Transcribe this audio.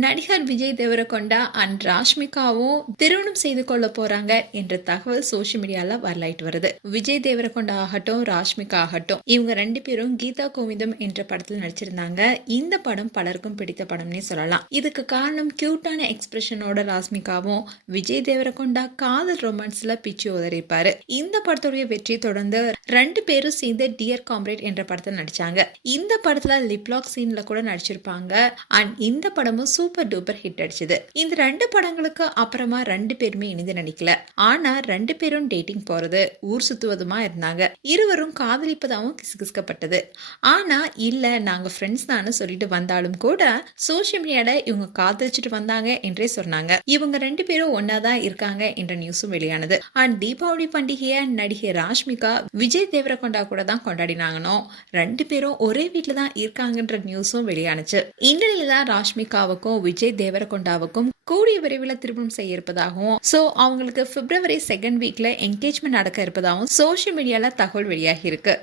நடிகர் விஜய் தேவரகொண்டா அண்ட் ராஷ்மிகாவும் திருமணம் செய்து கொள்ள போறாங்க என்ற தகவல் சோசியல் மீடியால வரலாயிட்டு வருது. விஜய் தேவரகொண்டா ஆகட்டும், ராஷ்மிகா ஆகட்டும், இவங்க ரெண்டு பேரும் கீதா கோவிந்தம் என்ற படத்தில் நடிச்சிருந்தாங்க. இந்த படம் பலருக்கும் பிடித்த படம்னே சொல்லலாம். இதுக்கு காரணம் கியூட்டான எக்ஸ்பிரஷனோட ராஷ்மிகாவும் விஜய் தேவரகொண்டா காதல் ரொமான்ஸ்ல பிச்சு உதறிப்பாரு. இந்த படத்துடைய வெற்றி தொடர்ந்து ரெண்டு பேரும் சேர்ந்து டியர் காம்ரேட் என்ற படத்தில் நடிச்சாங்க. இந்த படத்துல லிப்லாக் சீன்ல கூட நடிச்சிருப்பாங்க. அண்ட் இந்த படமும் சூப்பர் டூப்பர் ஹிட் அடிச்சது. இந்த ரெண்டு படங்களுக்கு அப்புறமா ரெண்டு பேருமே இணைந்து நடிக்கல. ஆனா ரெண்டு பேரும் டேட்டிங் போறது, ஊர் சுத்துவதுமா இருந்தாங்க. இருவரும் காதலிப்பதாகவும் கிசுகிசுக்கப்பட்டது. ஆனா இல்ல நாங்க ஃப்ரெண்ட்ஸ் தான் சொல்லிட்டு வந்தாலும் கூட சோசியல் மீடியால இவங்க காதலிச்சுட்டு வந்தாங்க என்றே சொன்னாங்க. இவங்க ரெண்டு பேரும் ஒன்னாதான் இருக்காங்க என்ற நியூஸும் வெளியானது. அண்ட் தீபாவளி பண்டிகையை நடிகை ராஷ்மிகா விஜய் தேவரகொண்டா கூட தான் கொண்டாடினாங்கன்னு ரெண்டு பேரும் ஒரே வீட்டுல தான் இருக்காங்கன்ற நியூஸும் வெளியானுச்சு. இந்த நிலையில ராஷ்மிகாவுக்கும் விஜய் தேவரகொண்டாவுக்கும் கூடிய விரைவில் திருமணம் செய்ய இருப்பதாகவும், சோ அவங்களுக்கு பிப்ரவரி 2nd வீக்ல என்கேஜ்மெண்ட் நடக்க இருப்பதாகவும் சோசியல் மீடியால தகவல் வெளியாகி இருக்கு.